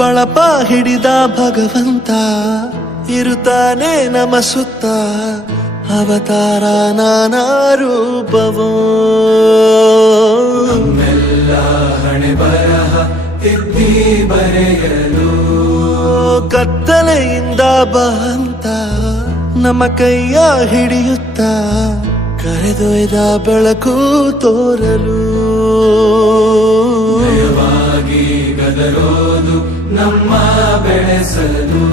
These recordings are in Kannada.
ಬಳಪ ಹಿಡಿದ ಭಗವಂತ ಇರುತ್ತಾನೆ ನಮ ಸುತ್ತ ಅವತಾರ ನಾನಾ ರೂಪವೋ ನಮ್ಮೆಲ್ಲ ಹಣೆ ಬರಹ ತಿದ್ದಿ ಬರೆಯಲು ಕತ್ತಲೆಯಿಂದ ಬಂತ ನಮ್ಮ ಕೈಯ ಹಿಡಿಯುತ್ತ ಕರೆದೊಯ್ದ ಬೆಳಕು ತೋರಲು ನಯವಾಗಿ ಗದರೋದು ನಮ್ಮ ಬೆಳೆಸಲು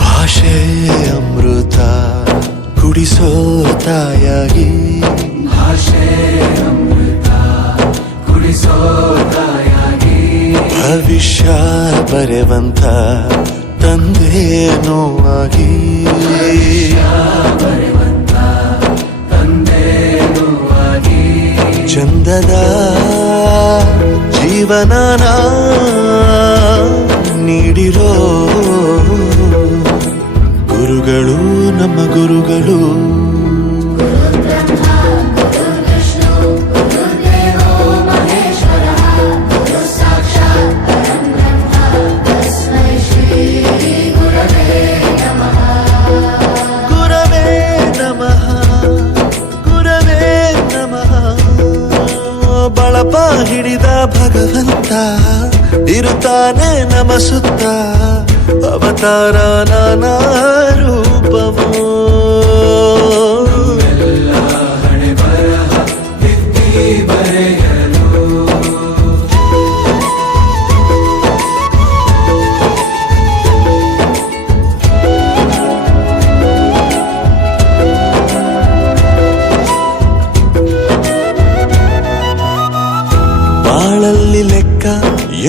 ಭಾಷೆ ಅಮೃತ ಕುಡಿಸೋ ತಾಯಾಗಿ ಭಾಷೆ ಅಮೃತ ಕುಡಿಸೋ ತಾಯಾಗಿ ಭವಿಷ್ಯ ಬರೆವಂತ ತಂದೇನೋ ಆಗಿ ಬರೆವಂತ ತಂದೇನೂ ಆಗಿ ಚಂದದ ಜೀವನನ ನೀಡಿರೋ ಗುರುಗಳು ನಮ್ಮ ಗುರುಗಳು ಬಳಪ ಹಿಡಿದ ಭಗವಂತ ಇರುತ್ತಾನೆ ನಮ ಸುತ್ತ ಅವತಾರ ನಾನಾ ರೂಪವೋ ಎಲ್ಲ ಹಣೆ ಬರಹ ತಿದ್ದಿ ಬರೆಯಲು ಬಾಳಲ್ಲಿ ಲೆಕ್ಕ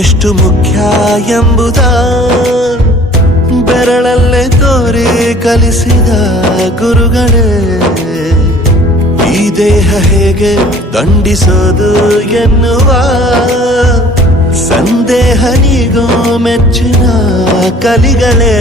ಎಷ್ಟು ಮುಖ್ಯ ಎಂಬುದ ಬೆರಳಲ್ಲೇ ತೋರಿ ಕಲಿಸಿದ ಗುರುಗಳೇ ಈ ದೇಹ ಹೇಗೆ ದಂಡಿಸೋದು ಎನ್ನುವ ಸಂದೇಹ ನೀಗೋ ಮೆಚ್ಚಿನ ಕಲಿಗಳೇ